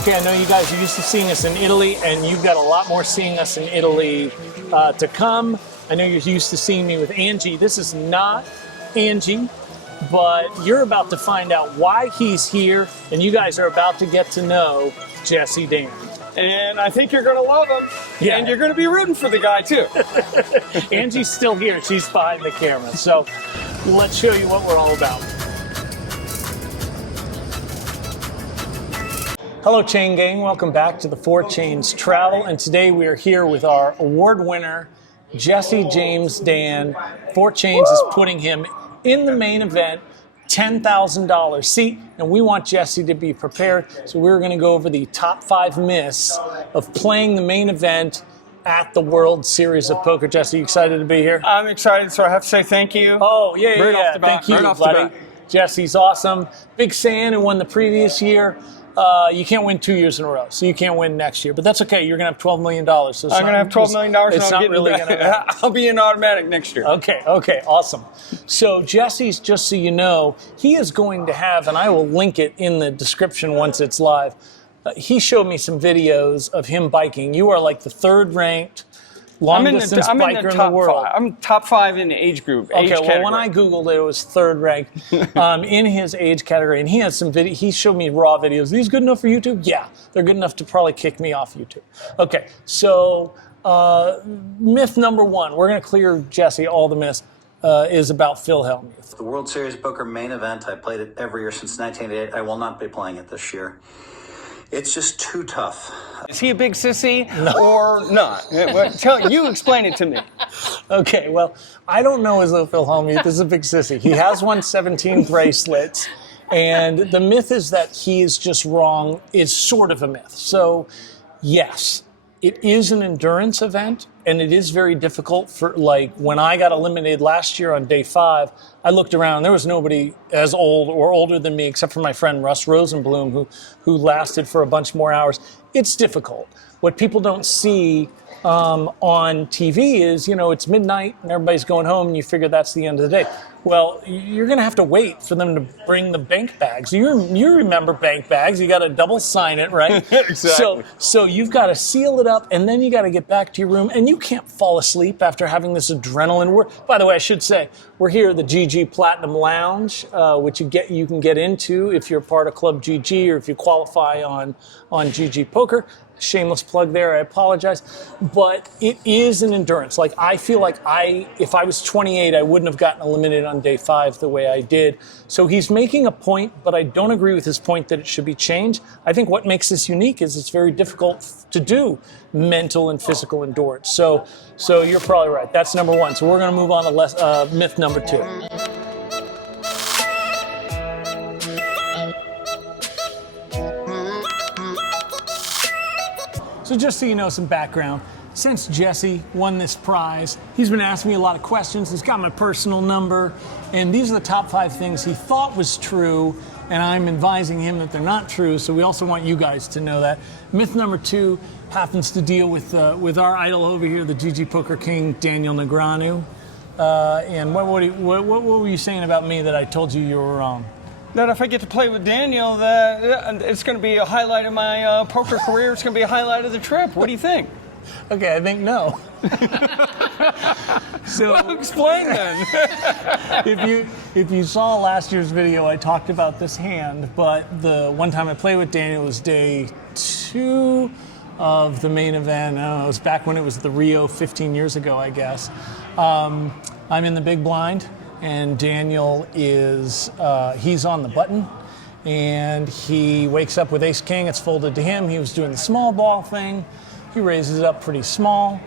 Okay, I know you guys are used to seeing us in Italy, and you've got a lot more seeing us in Italy to come. I know you're used to seeing me with Angie. This is not Angie, but you're about to find out why he's here, and you guys are about to get to know Jesse Dan. And I think you're going to love him. Yeah. And you're going to be rooting for the guy, too. Angie's still here. She's behind the camera. So let's show you what we're all about. Hello, Chain Gang. Welcome back to the Four Chains Travel. And today we are here with our award winner, Jesse James Dan. Four Chains is putting him in the main event, $10,000 seat, and we want Jesse to be prepared. So we're going to go over the top 5 myths of playing the main event at the World Series of Poker. Jesse, you excited to be here? I'm excited, so I have to say thank you. Oh, yeah, Right yeah. off the bat. Thank you, Right off the buddy. bat. Jesse's awesome. Big fan who won the previous year. You can't win 2 years in a row, so you can't win next year. But that's okay. You're going to have $12 million. So I'm going to have $12 million. It's not really going to I'll be in automatic next year. Okay, awesome. So Jesse's, just so you know, he is going to have, and I will link it in the description once it's live, he showed me some videos of him biking. You are like the 3rd ranked long-distance biker in the world. I'm top 5 in the age group. Okay, well, when I Googled it, it was 3rd ranked in his age category. And he has some video. He showed me raw videos. Are these good enough for YouTube? Yeah, they're good enough to probably kick me off YouTube. Okay, so myth number 1, we're going to clear, Jesse, all the myths, is about Phil Hellmuth. The World Series Poker Main Event, I played it every year since 1988. I will not be playing it this year. It's just too tough. Is he a big sissy or not? You explain it to me. Okay, well, I don't know as though Phil Hellmuth is a big sissy. He has won 17 bracelets, and the myth is that he is just wrong is sort of a myth. So, yes, it is an endurance event, and it is very difficult for, like, when I got eliminated last year on day 5, I looked around, there was nobody as old or older than me except for my friend Russ Rosenblum, who lasted for a bunch more hours. It's difficult. What people don't see on TV is, you know, it's midnight and everybody's going home and you figure that's the end of the day. Well, you're going to have to wait for them to bring the bank bags. You remember bank bags. You got to double sign it, right? Exactly. So you've got to seal it up, and then you got to get back to your room, and you can't fall asleep after having this adrenaline. By the way, I should say, we're here at the GG Platinum Lounge, which you can get into if you're part of Club GG or if you qualify on GG Poker. Shameless plug there, I apologize. But it is an endurance. Like, I feel like if I was 28, I wouldn't have gotten eliminated on day 5 the way I did. So he's making a point, but I don't agree with his point that it should be changed. I think what makes this unique is it's very difficult to do mental and physical endurance. So you're probably right. That's number 1. So we're going to move on to myth number 2. So just so you know some background, since Jesse won this prize, he's been asking me a lot of questions. He's got my personal number, and these are the top 5 things he thought was true, and I'm advising him that they're not true, so we also want you guys to know that. Myth number 2 happens to deal with our idol over here, the GG Poker King, Daniel Negreanu. And what were you saying about me that I told you were wrong? That if I get to play with Daniel, that it's going to be a highlight of my poker career. It's going to be a highlight of the trip. What do you think? Okay, I think no. So well, explain then. if you saw last year's video, I talked about this hand, but the one time I played with Daniel was day 2 of the main event. I don't know, it was back when it was the Rio 15 years ago, I guess. I'm in the big blind. And Daniel is, he's on the button, and he wakes up with ace king. It's folded to him. He was doing the small ball thing. He raises it up pretty small.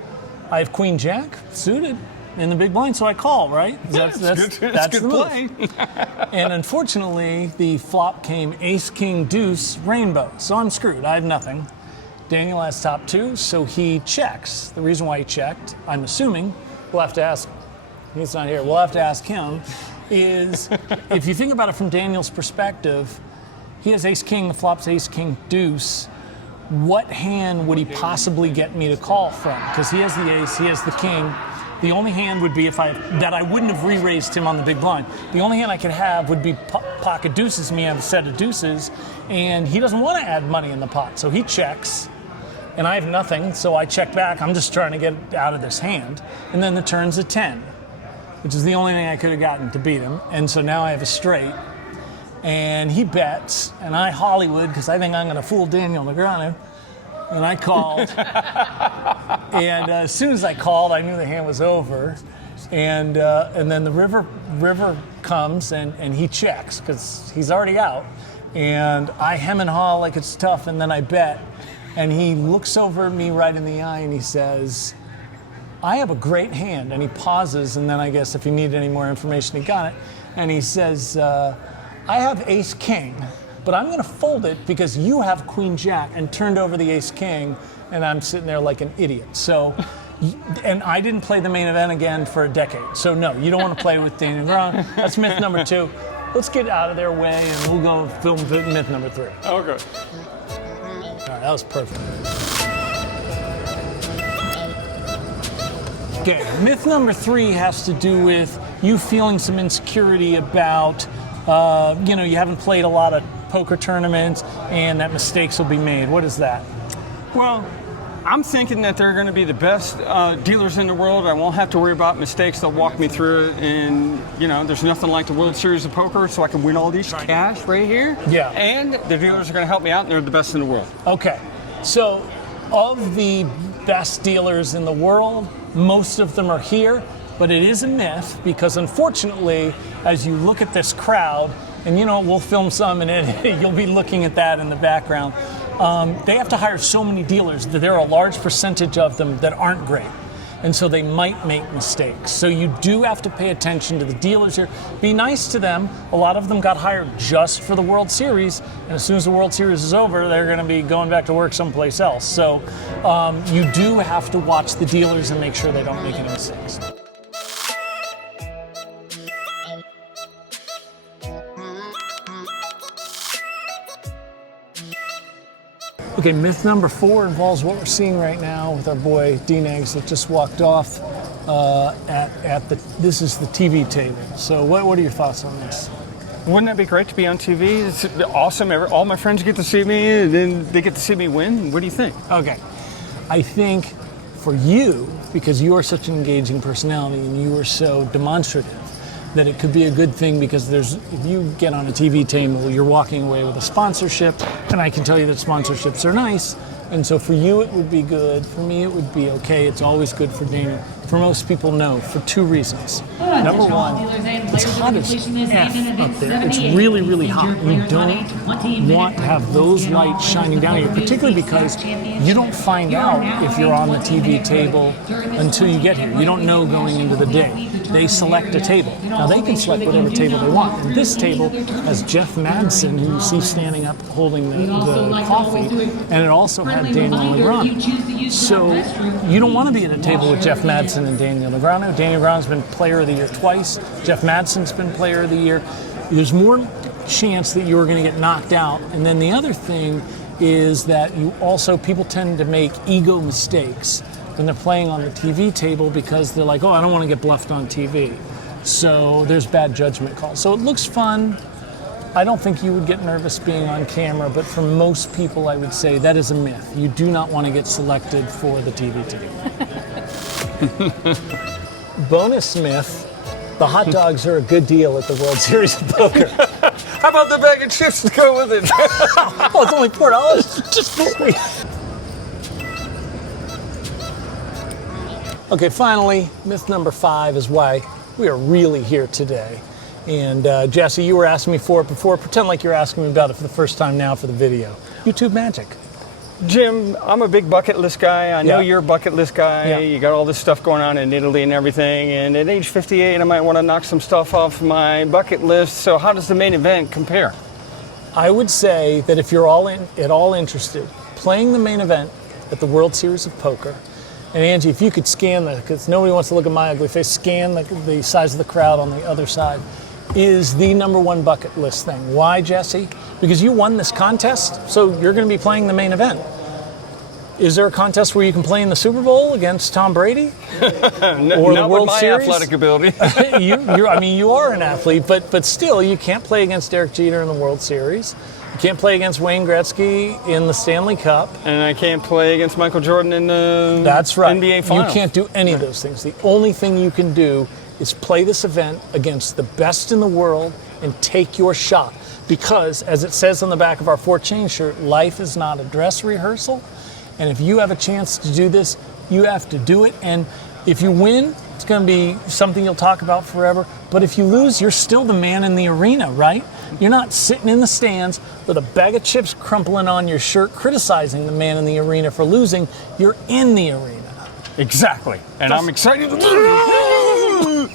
I have queen jack suited in the big blind, so I call, right? That's good play. And unfortunately, the flop came ace king deuce rainbow, so I'm screwed. I have nothing. Daniel has top 2, so he checks. The reason why he checked, I'm assuming, we'll have to ask. He's not here. We'll have to ask him. Is if you think about it from Daniel's perspective, he has ace king, the flop's ace king deuce. What hand would he possibly get me to call from? Because he has the ace, he has the king. The only hand would be that I wouldn't have re-raised him on the big blind. The only hand I could have would be pocket deuces. Me have a set of deuces, and he doesn't want to add money in the pot, so he checks, and I have nothing, so I check back. I'm just trying to get out of this hand, and then the turn's a 10, which is the only thing I could have gotten to beat him, and so now I have a straight, and he bets, and I Hollywood because I think I'm going to fool Daniel Negreanu. And I called, and as soon as I called, I knew the hand was over, and then the river comes, and he checks because he's already out, and I hem and haw like it's tough, and then I bet, and he looks over at me right in the eye, and he says, "I have a great hand," and he pauses, and then I guess if he needed any more information, he got it, and he says, "I have ace king. But I'm going to fold it because you have queen jack," and turned over the ace king, and I'm sitting there like an idiot. So, and I didn't play the main event again for a decade. So no, you don't want to play with Daniel Negreanu. That's myth number 2. Let's get out of their way, and we'll go film myth number 3. Okay. All right, that was perfect. Okay, myth number 3 has to do with you feeling some insecurity about, you haven't played a lot of poker tournaments and that mistakes will be made. What is that? Well, I'm thinking that they're going to be the best dealers in the world. I won't have to worry about mistakes. They'll walk me through it, and there's nothing like the World Series of Poker, so I can win all these cash right here. Yeah. And the dealers are going to help me out, and they're the best in the world. Okay, so of the best dealers in the world, most of them are here, but it is a myth because unfortunately, as you look at this crowd, and we'll film some and you'll be looking at that in the background. They have to hire so many dealers that there are a large percentage of them that aren't great. And so they might make mistakes. So you do have to pay attention to the dealers here. Be nice to them. A lot of them got hired just for the World Series. And as soon as the World Series is over, they're going to be going back to work someplace else. So you do have to watch the dealers and make sure they don't make any mistakes. Okay, myth number 4 involves what we're seeing right now with our boy dnegs that just walked off this is the TV table. So what are your thoughts on this? Wouldn't that be great to be on TV? It's awesome. All my friends get to see me, and then they get to see me win. What do you think? Okay, I think for you, because you are such an engaging personality and you are so demonstrative, that it could be a good thing because if you get on a TV table, you're walking away with a sponsorship, and I can tell you that sponsorships are nice, and so for you it would be good, for me it would be okay, it's always good for Daniel. For most people, no, for 2 reasons. Number 1, it's hot as F up there. It's really, really hot. You don't want to have those lights shining down on you, particularly because you don't find out if you're on the TV table until you get here. You don't know going into the day. They select a table. Now, they can select whatever table they want. And this table has Jeff Madsen, who you see standing up holding the coffee, and it also had Daniel Negreanu. So you don't want to be at a table with Jeff Madsen and Daniel Negreanu. Daniel Negreanu's been Player of the Year twice. Jeff Madsen's been Player of the Year. There's more chance that you're going to get knocked out. And then the other thing is that people tend to make ego mistakes when they're playing on the TV table because they're like, oh, I don't want to get bluffed on TV. So there's bad judgment calls. So it looks fun. I don't think you would get nervous being on camera, but for most people, I would say that is a myth. You do not want to get selected for the TV table. Bonus myth, the hot dogs are a good deal at the World Series of Poker. How about the bag of chips to go with it? Oh, it's only $4. Just for me. Okay, finally, myth number 5 is why we are really here today. And Jesse, you were asking me for it before. Pretend like you're asking me about it for the first time now for the video. YouTube magic. Jim, I'm a big bucket list guy. I know you're a bucket list guy. Yeah. You got all this stuff going on in Italy and everything. And at age 58, I might want to knock some stuff off my bucket list. So how does the main event compare? I would say that if you're at all interested, playing the main event at the World Series of Poker, and Angie, if you could scan because nobody wants to look at my ugly face, scan the size of the crowd on the other side, is the number 1 bucket list thing. Why, Jesse? Because you won this contest, so you're going to be playing the main event. Is there a contest where you can play in the Super Bowl against Tom Brady? Or the Not World with my Series? athletic ability. You are an athlete, but still, you can't play against Derek Jeter in the World Series. You can't play against Wayne Gretzky in the Stanley Cup. And I can't play against Michael Jordan in the That's right. NBA Finals. You can't do any of those things. The only thing you can do is play this event against the best in the world and take your shot. Because, as it says on the back of our Fort Chain shirt, life is not a dress rehearsal. And if you have a chance to do this, you have to do it. And if you win, it's going to be something you'll talk about forever. But if you lose, you're still the man in the arena, right? You're not sitting in the stands with a bag of chips crumpling on your shirt criticizing the man in the arena for losing. You're in the arena. Exactly. And I'm excited to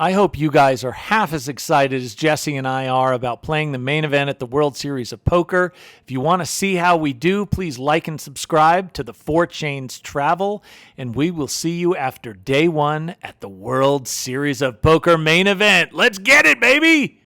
I hope you guys are half as excited as Jesse and I are about playing the main event at the World Series of Poker. If you want to see how we do, please like and subscribe to the Four Chains Travel, and we will see you after day one at the World Series of Poker main event. Let's get it, baby!